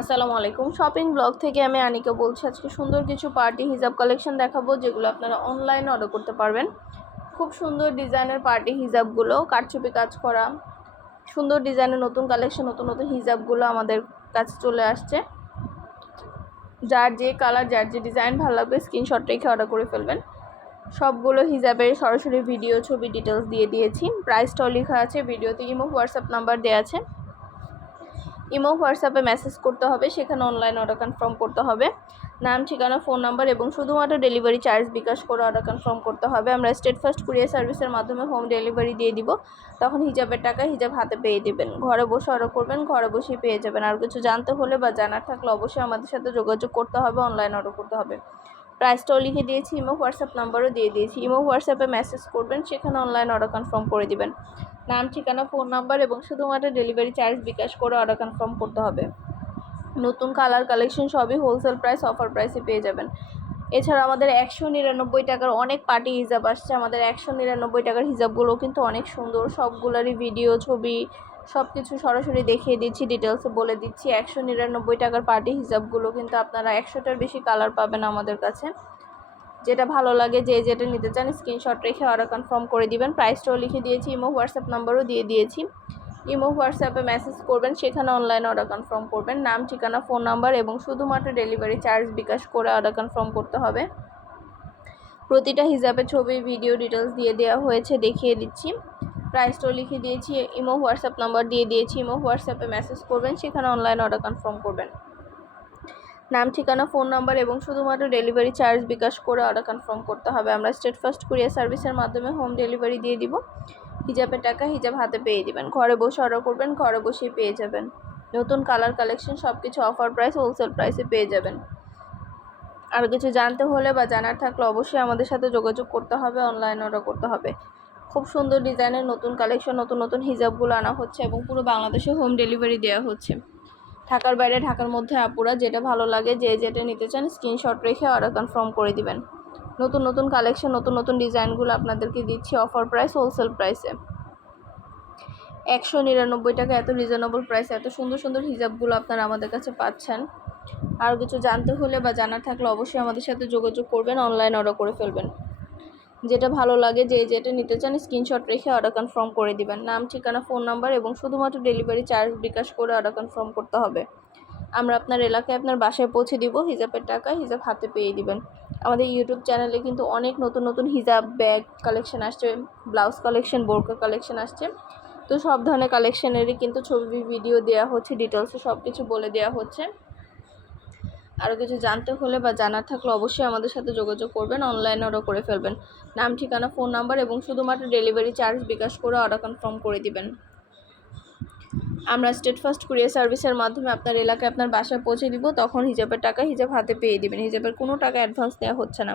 আসসালামু আলাইকুম। Shopping blog থেকে আমি আনিকা বলছি, আজকে সুন্দর কিছু পার্টি হিজাব কালেকশন দেখাবো, যেগুলো আপনারা অনলাইনে অর্ডার করতে পারবেন। খুব সুন্দর ডিজাইনের পার্টি হিজাবগুলো, কারচুপি কাজ করা, সুন্দর ডিজাইনের নতুন কালেকশন, নতুন নতুন হিজাবগুলো আমাদের কাছে চলে আসছে। যার যে কালার যার যে ডিজাইন ভালো লাগবে স্ক্রিনশট রেখে অর্ডার করে ফেলবেন। সবগুলো হিজাবের সরাসরি ভিডিও ছবি ডিটেলস দিয়ে দিয়েছি। প্রাইসটাও লেখা আছে ভিডিওতে ইমো হোয়াটসঅ্যাপ নাম্বার দেওয়া আছে। ইমো, হোয়াটসঅ্যাপে মেসেজ করতে হবে, সেখানে অনলাইন অর্ডার কনফার্ম করতে হবে। নাম, ঠিকানা ফোন নাম্বার এবং শুধুমাত্র ডেলিভারি চার্জ বিকাশ করে অর্ডার কনফার্ম করতে হবে। আমরা স্টেট ফার্স্ট কুরিয়ার সার্ভিসের মাধ্যমে হোম ডেলিভারি দিয়ে দিব। তখন হিজাবের টাকা হিজাব হাতে পেয়ে দেবেন। ঘরে বসে অর্ডার করবেন, ঘরে বসেই পেয়ে যাবেন। আর কিছু জানতে হলে বা জানার থাকলে অবশ্যই আমাদের সাথে যোগাযোগ করতে হবে অনলাইন অর্ডার করতে হবে। প্রাইসটাও লিখে দিয়েছি, ইমো হোয়াটসঅ্যাপ নাম্বারও দিয়ে দিয়েছি। ইমো হোয়াটসঅ্যাপে মেসেজ করবেন, সেখানে অনলাইন অর্ডার কনফার্ম করে দিবেন। নাম, ঠিকানা ফোন নাম্বার এবং শুধুমাত্র ডেলিভারি চার্জ বিকাশ করে অর্ডার কনফার্ম করতে হবে। নতুন কালার কালেকশন সবই হোলসেল প্রাইস অফার প্রাইসে পেয়ে যাবেন। এছাড়া আমাদের একশো নিরানব্বই টাকার অনেক পার্টি হিজাব আসছে। আমাদের একশো নিরানব্বই টাকার হিজাবগুলো কিন্তু অনেক সুন্দর। সবগুলোরই ভিডিও ছবি সব কিছু সরাসরি দেখিয়ে দিচ্ছি ডিটেলসে বলে দিচ্ছি। একশো নিরানব্বই টাকার পার্টি হিসাবগুলো কিন্তু আপনারা একশোটার বেশি কালার পাবেন আমাদের কাছে। যেটা ভালো লাগে, যে যেটা নিতে চান স্ক্রিনশট রেখে অর্ডার কনফার্ম করে দিবেন। প্রাইসটাও লিখে দিয়েছি ইমো হোয়াটসঅ্যাপ নাম্বারও দিয়ে দিয়েছি। ইমো হোয়াটসঅ্যাপে মেসেজ করবেন, সেখানে অনলাইন অর্ডার কনফার্ম করবেন। নাম, ঠিকানা ফোন নাম্বার এবং শুধুমাত্র ডেলিভারি চার্জ বিকাশ করে অর্ডার কনফার্ম করতে হবে। প্রতিটা হিসাবে ছবি ভিডিও ডিটেলস দিয়ে দেওয়া হয়েছে, দেখিয়ে দিচ্ছি। প্রাইসটাও লিখে দিয়েছি, ইমো হোয়াটসঅ্যাপ নাম্বার দিয়ে দিয়েছি, ইমো হোয়াটসঅ্যাপে মেসেজ করবেন, সেখানে অনলাইন অর্ডার কনফার্ম করবেন। নাম, ঠিকানা ফোন নাম্বার এবং শুধুমাত্র ডেলিভারি চার্জ বিকাশ করে অর্ডার কনফার্ম করতে হবে। আমরা স্টেট ফার্স্ট কুরিয়ার সার্ভিসের মাধ্যমে হোম ডেলিভারি দিয়ে দিব। হিজাবের টাকা হিজাব হাতে পেয়ে দিবেন। ঘরে বসে অর্ডার করবেন, ঘরে বসেই পেয়ে যাবেন। নতুন কালার কালেকশন সব কিছু অফার প্রাইস হোলসেল প্রাইসে পেয়ে যাবেন। আর কিছু জানতে হলে বা জানার থাকলে অবশ্যই আমাদের সাথে যোগাযোগ করতে হবে অনলাইন অর্ডার করতে হবে। খুব সুন্দর ডিজাইনের নতুন কালেকশন, নতুন নতুন হিজাবগুলো আনা হচ্ছে এবং পুরো বাংলাদেশে হোম ডেলিভারি দেওয়া হচ্ছে। ঢাকার বাইরে, ঢাকার মধ্যে আপুরা যেটা ভালো লাগে, যে যেটা নিতে চান স্ক্রিনশট রেখে অর্ডার কনফার্ম করে দিবেন। নতুন নতুন কালেকশন, নতুন নতুন ডিজাইনগুলো আপনাদেরকে দিচ্ছি অফার প্রাইস হোলসেল প্রাইসে একশো নিরানব্বই টাকা এত রিজনেবল প্রাইস এত সুন্দর সুন্দর হিজাবগুলো আপনারা আমাদের কাছে পাচ্ছেন। আর কিছু জানতে হলে বা জানার থাকলে অবশ্যই আমাদের সাথে যোগাযোগ করবেন অনলাইন অর্ডার করে ফেলবেন। যেটা ভালো লাগে, যে যেটা নিতে চান স্ক্রিনশট রেখে অর্ডার কনফার্ম করে দিবেন। নাম, ঠিকানা ফোন নাম্বার এবং শুধুমাত্র ডেলিভারি চার্জ বিকাশ করে অর্ডার কনফার্ম করতে হবে। আমরা আপনার এলাকায় আপনার বাসায় পৌঁছে দিব, হিজাবের টাকা হিজাব হাতে পেয়ে দিবেন। আমাদের ইউটিউব চ্যানেলে কিন্তু অনেক নতুন নতুন হিজাব ব্যাগ কালেকশন আসছে ব্লাউজ কালেকশন বোরকা কালেকশন আসছে। তো সব ধরনের কালেকশনেরই কিন্তু ছবি ভিডিও দেওয়া হচ্ছে ডিটেলসে সব কিছু বলে দেওয়া হচ্ছে। আরও কিছু জানতে হলে বা জানার থাকলে অবশ্যই আমাদের সাথে যোগাযোগ করবেন অনলাইন অর্ডার করে ফেলবেন। নাম, ঠিকানা ফোন নাম্বার এবং শুধুমাত্র ডেলিভারি চার্জ বিকাশ করে অর্ডার কনফার্ম করে দিবেন। আমরা স্টেট ফার্স্ট কুরিয়ার সার্ভিসের মাধ্যমে আপনার এলাকায় আপনার বাসায় পৌঁছে দিব, তখন হিজাবের টাকা হিজাব হাতে পেয়ে দিবেন। হিজাবের কোনো টাকা অ্যাডভান্স দেওয়া হচ্ছে না।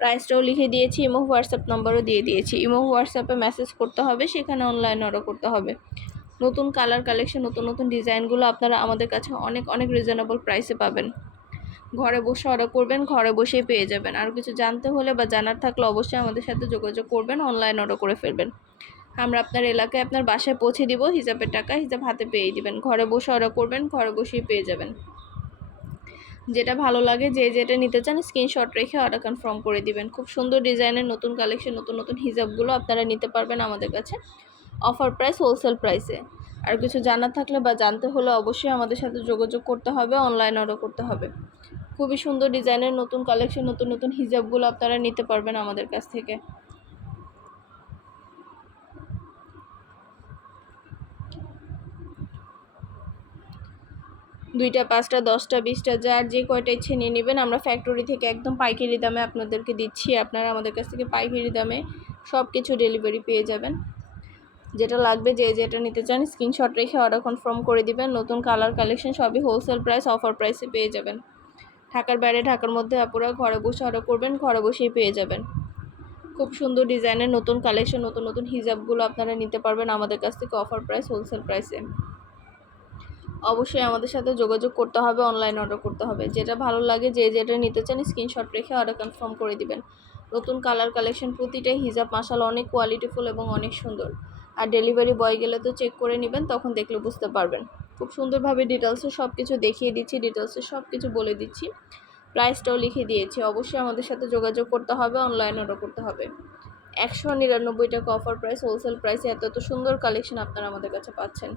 প্রাইসটাও লিখে দিয়েছি, ইমো, হোয়াটসঅ্যাপ নম্বরও দিয়ে দিয়েছি। ইমো, হোয়াটসঅ্যাপে মেসেজ করতে হবে, সেখানে অনলাইন অর্ডার করতে হবে। নতুন কালার কালেকশন নতুন নতুন ডিজাইনগুলো আপনারা আমাদের কাছে অনেক অনেক রিজনেবল প্রাইসে পাবেন। ঘরে বসে অর্ডার করবেন, ঘরে বসেই পেয়ে যাবেন। আর কিছু জানতে হলে বা জানার থাকলে অবশ্যই আমাদের সাথে যোগাযোগ করবেন অনলাইন অর্ডার করে ফেলবেন। আমরা আপনার এলাকায় আপনার বাসায় পৌঁছে দিব, হিসাবের টাকা, হিসাব হাতে পেয়ে দিবেন। ঘরে বসে অর্ডার করবেন, ঘরে বসেই পেয়ে যাবেন। যেটা ভালো লাগে, যে যেটা নিতে চান স্ক্রিনশট রেখে অর্ডার কনফার্ম করে দিবেন। খুব সুন্দর ডিজাইনের নতুন কালেকশন নতুন নতুন হিজাবগুলো আপনারা নিতে পারবেন আমাদের কাছে। অফার প্রাইস হোলসেল প্রাইসে আর কিছু জানার থাকলে বা জানতে হলে অবশ্যই আমাদের সাথে যোগাযোগ করতে হবে অনলাইন অর্ডার করতে হবে। খুবই সুন্দর ডিজাইনের নতুন কালেকশন নতুন নতুন হিজাবগুলো আপনারা নিতে পারবেন আমাদের কাছ থেকে। দুইটা, পাঁচটা, দশটা, বিশটা, যার যে কয়টা ইচ্ছে নিয়ে নেবেন, আমরা ফ্যাক্টরি থেকে একদম পাইকারি দামে আপনাদেরকে দিচ্ছি। আপনারা আমাদের কাছ থেকে পাইকারি দামে সব কিছু ডেলিভারি পেয়ে যাবেন। যেটা লাগবে, যে যেটা নিতে চান স্ক্রিনশট রেখে অর্ডার কনফার্ম করে দিবেন। নতুন কালার কালেকশন সবই হোলসেল প্রাইস অফার প্রাইসে পেয়ে যাবেন। ঢাকার বাইরে, ঢাকার মধ্যে আপনারা ঘরে বসে অর্ডার করবেন, ঘরে বসেই পেয়ে যাবেন। খুব সুন্দর ডিজাইনের নতুন কালেকশন, নতুন নতুন হিজাবগুলো আপনারা নিতে পারবেন আমাদের কাছ থেকে অফার প্রাইস, হোলসেল প্রাইসে। অবশ্যই আমাদের সাথে যোগাযোগ করতে হবে, অনলাইন অর্ডার করতে হবে। যেটা ভালো লাগে, যে যেটা নিতে চান স্ক্রিনশট রেখে অর্ডার কনফার্ম করে দিবেন। নতুন কালার কালেকশন প্রতিটাই হিজাব মাসাল অনেক কোয়ালিটিফুল এবং অনেক সুন্দর। আর ডেলিভারি বয় গেলে তো চেক করে নেবেন, তখন দেখলে বুঝতে পারবেন। খুব সুন্দরভাবে ডিটেলসে সব কিছু দেখিয়ে দিচ্ছি ডিটেলসে সব কিছু বলে দিচ্ছি। প্রাইসটাও লিখে দিয়েছি। অবশ্যই আমাদের সাথে যোগাযোগ করতে হবে অনলাইন অর্ডার করতে হবে। একশো নিরানব্বই টাকা অফার প্রাইস হোলসেল প্রাইসে এত এত সুন্দর কালেকশন আপনারা আমাদের কাছে পাচ্ছেন।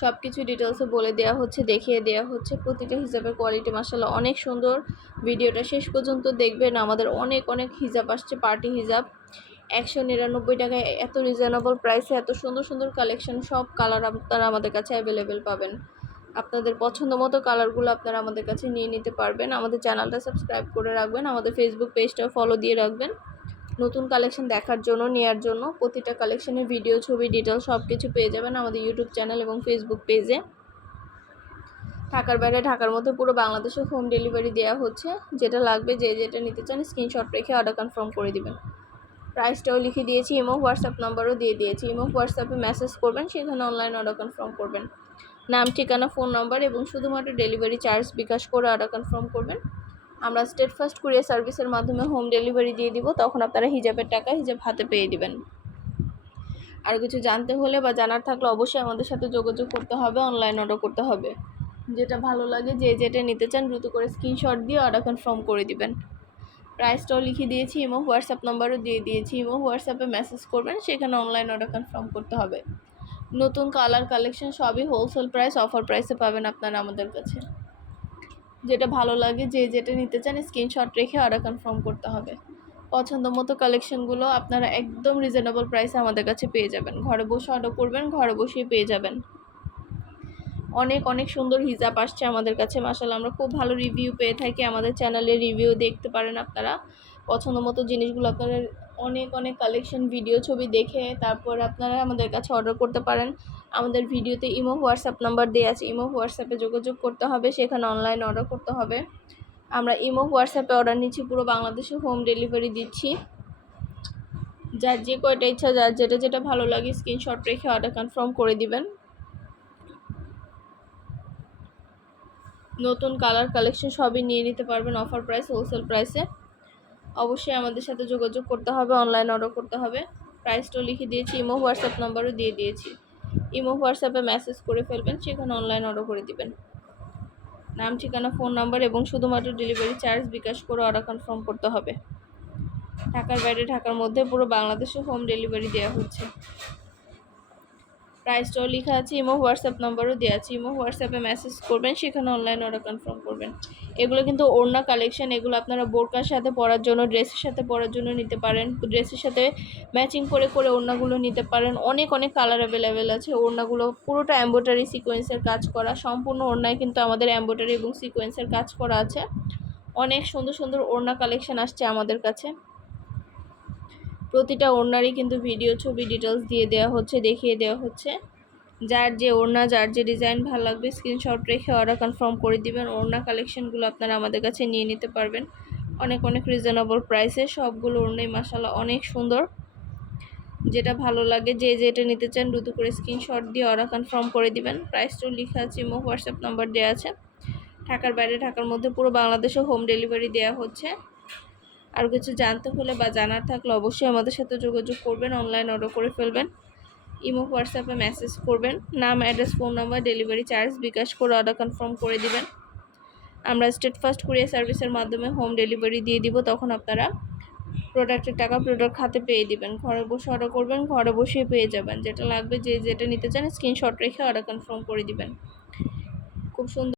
সব কিছু ডিটেলসে বলে দেওয়া হচ্ছে, দেখিয়ে দেওয়া হচ্ছে। প্রতিটা হিসাবের কোয়ালিটি মাসাল্লাহ অনেক সুন্দর। ভিডিওটা শেষ পর্যন্ত দেখবেন। আমাদের অনেক অনেক হিজাব আসছে পার্টি হিজাব। একশো নিরানব্বই টাকায় এত রিজনেবল প্রাইসে এত সুন্দর সুন্দর কালেকশন সব কালার আপনারা আমাদের কাছে অ্যাভেলেবেল পাবেন। আপনাদের পছন্দ মতো কালারগুলো আপনারা আমাদের কাছে নিয়ে নিতে পারবেন। আমাদের চ্যানেলটা সাবস্ক্রাইব করে রাখবেন, আমাদের ফেসবুক পেজটাও ফলো দিয়ে রাখবেন। নতুন কালেকশন দেখার জন্য, নেয়ার জন্য প্রতিটা কালেকশনের ভিডিও ছবি ডিটেল সব কিছু পেয়ে যাবেন আমাদের ইউটিউব চ্যানেল এবং ফেসবুক পেজে ঢাকার বাইরে, ঢাকার মধ্যে পুরো বাংলাদেশে হোম ডেলিভারি দেওয়া হচ্ছে। যেটা লাগবে, যে যেটা নিতে চান স্ক্রিনশট রেখে অর্ডার কনফার্ম করে দিবেন। প্রাইসটাও লিখে দিয়েছি ইমো হোয়াটসঅ্যাপ নাম্বারও দিয়ে দিয়েছি। ইমো হোয়াটসঅ্যাপে মেসেজ করবেন, সেখানে অনলাইন অর্ডার কনফার্ম করবেন। নাম, ঠিকানা ফোন নাম্বার এবং শুধুমাত্র ডেলিভারি চার্জ বিকাশ করে অর্ডার কনফার্ম করবেন। আমরা স্টেট ফার্স্ট কুরিয়ার সার্ভিসের মাধ্যমে হোম ডেলিভারি দিয়ে দিব, তখন আপনারা হিজাবের টাকা হিজাব হাতে পেয়ে দিবেন। আর কিছু জানতে হলে বা জানার থাকলে অবশ্যই আমাদের সাথে যোগাযোগ করতে হবে অনলাইন অর্ডার করতে হবে। যেটা ভালো লাগে যে যেটা নিতে চান, দ্রুত করে স্ক্রিনশট দিয়ে অর্ডার কনফার্ম করে দিবেন। প্রাইসটাও লিখে দিয়েছি এবং হোয়াটসঅ্যাপ নাম্বারও দিয়ে দিয়েছি এবং হোয়াটসঅ্যাপে মেসেজ করবেন, সেখানে অনলাইন অর্ডার কনফার্ম করতে হবে। নতুন কালার কালেকশন সবই হোলসেল প্রাইস অফার প্রাইসে পাবেন আপনারা আমাদের কাছে। যেটা ভালো লাগে, যে যেটা নিতে চান স্ক্রিনশট রেখে অর্ডার কনফার্ম করতে হবে। পছন্দ মতো কালেকশনগুলো আপনারা একদম রিজনেবল প্রাইসে আমাদের কাছে পেয়ে যাবেন। ঘরে বসে অর্ডার করবেন, ঘরে বসেই পেয়ে যাবেন। অনেক অনেক সুন্দর হিজাব আসছে আমাদের কাছে মাসাল্লাহ আমরা খুব ভালো রিভিউ পেয়ে থাকি আমাদের চ্যানেলে রিভিউ দেখতে পারেন আপনারা। পছন্দ মতো জিনিসগুলো আপনারা অনেক অনেক কালেকশন ভিডিও ছবি দেখে তারপর আপনারা আমাদের কাছে অর্ডার করতে পারেন। আমাদের ভিডিওতে ইমো, হোয়াটসঅ্যাপ নাম্বার দেওয়া আছে, ইমো, হোয়াটসঅ্যাপে যোগাযোগ করতে হবে, সেখানে অনলাইন অর্ডার করতে হবে। আমরা ইমো, হোয়াটসঅ্যাপে অর্ডার নিচ্ছি, পুরো বাংলাদেশে হোম ডেলিভারি দিচ্ছি। যার যে কয়টা ইচ্ছা, যার যেটা যেটা ভালো লাগে স্ক্রিনশট রেখে অর্ডার কনফার্ম করে দিবেন। নতুন কালার কালেকশন সবই নিয়ে নিতে পারবেন অফার প্রাইস হোলসেল প্রাইসে অবশ্যই আমাদের সাথে যোগাযোগ করতে হবে অনলাইন অর্ডার করতে হবে। প্রাইসটাও লিখে দিয়েছি, ইমো হোয়াটসঅ্যাপ নাম্বারও দিয়ে দিয়েছি। ইমো হোয়াটসঅ্যাপে মেসেজ করে ফেলবেন, সেখানে অনলাইন অর্ডার করে দিবেন। নাম, ঠিকানা ফোন নাম্বার এবং শুধুমাত্র ডেলিভারি চার্জ বিকাশ করে অর্ডার কনফার্ম করতে হবে। ঢাকার বাইরে, ঢাকার মধ্যে পুরো বাংলাদেশে হোম ডেলিভারি দেওয়া হচ্ছে। প্রাইসটাও লেখা আছে, ইমো, হোয়াটসঅ্যাপ নম্বরও দেওয়া আছে। ইমো, হোয়াটসঅ্যাপে মেসেজ করবেন, সেখানে অনলাইন অর্ডার কনফার্ম করবেন। এগুলো কিন্তু ওড়না কালেকশন এগুলো আপনারা বোরকার সাথে পরার জন্য, ড্রেসের সাথে পরার জন্য নিতে পারেন। ড্রেসের সাথে ম্যাচিং করে করে ওড়নাগুলো নিতে পারেন। অনেক অনেক কালার অ্যাভেলেবেল আছে ওড়নাগুলো। পুরোটা এম্ব্রয়ডারি সিকোয়েন্সের কাজ করা, সম্পূর্ণ ওড়নায় কিন্তু আমাদের এম্ব্রয়ডারি এবং সিকোয়েন্সের কাজ করা আছে। অনেক সুন্দর সুন্দর ওড়না কালেকশন আসছে আমাদের কাছে। প্রতিটা ওড়নারই কিন্তু ভিডিও ছবি ডিটেলস দিয়ে দেওয়া হচ্ছে, দেখিয়ে দেওয়া হচ্ছে। যার যে ওড়না, যার যে ডিজাইন ভালো লাগবে স্ক্রিনশট রেখে অর্ডার কনফার্ম করে দিবেন। ওড়না কালেকশনগুলো আপনারা আমাদের কাছে নিয়ে নিতে পারবেন। অনেক অনেক রিজনেবল প্রাইসে সবগুলো ওড়নাই মাসাল্লাহ অনেক সুন্দর। যেটা ভালো লাগে, যে যেটা নিতে চান দ্রুত করে স্ক্রিনশট দিয়ে অর্ডার কনফার্ম করে দিবেন। প্রাইসটাও লেখা আছে ইমো হোয়াটসঅ্যাপ নাম্বার দেওয়া আছে। ঢাকার বাইরে, ঢাকার মধ্যে পুরো বাংলাদেশে হোম ডেলিভারি দেওয়া হচ্ছে। আর কিছু জানতে হলে বা জানার থাকলে অবশ্যই আমাদের সাথে যোগাযোগ করবেন অনলাইন অর্ডার করে ফেলবেন। ইমো হোয়াটসঅ্যাপে মেসেজ করবেন। নাম address phone number delivery charge bKash করে অর্ডার কনফার্ম করে দিবেন। আমরা স্টেট ফার্স্ট কুরিয়ার সার্ভিসের মাধ্যমে হোম ডেলিভারি দিয়ে দিব, তখন আপনারা প্রোডাক্টের টাকা প্রোডাক্ট হাতে পেয়ে দিবেন। ঘরে বসে অর্ডার করবেন, ঘরে বসে পেয়ে যাবেন। যেটা লাগবে, যে যেটা নিতে চান স্ক্রিনশট রেখে অর্ডার কনফার্ম করে দিবেন। খুব সুন্দর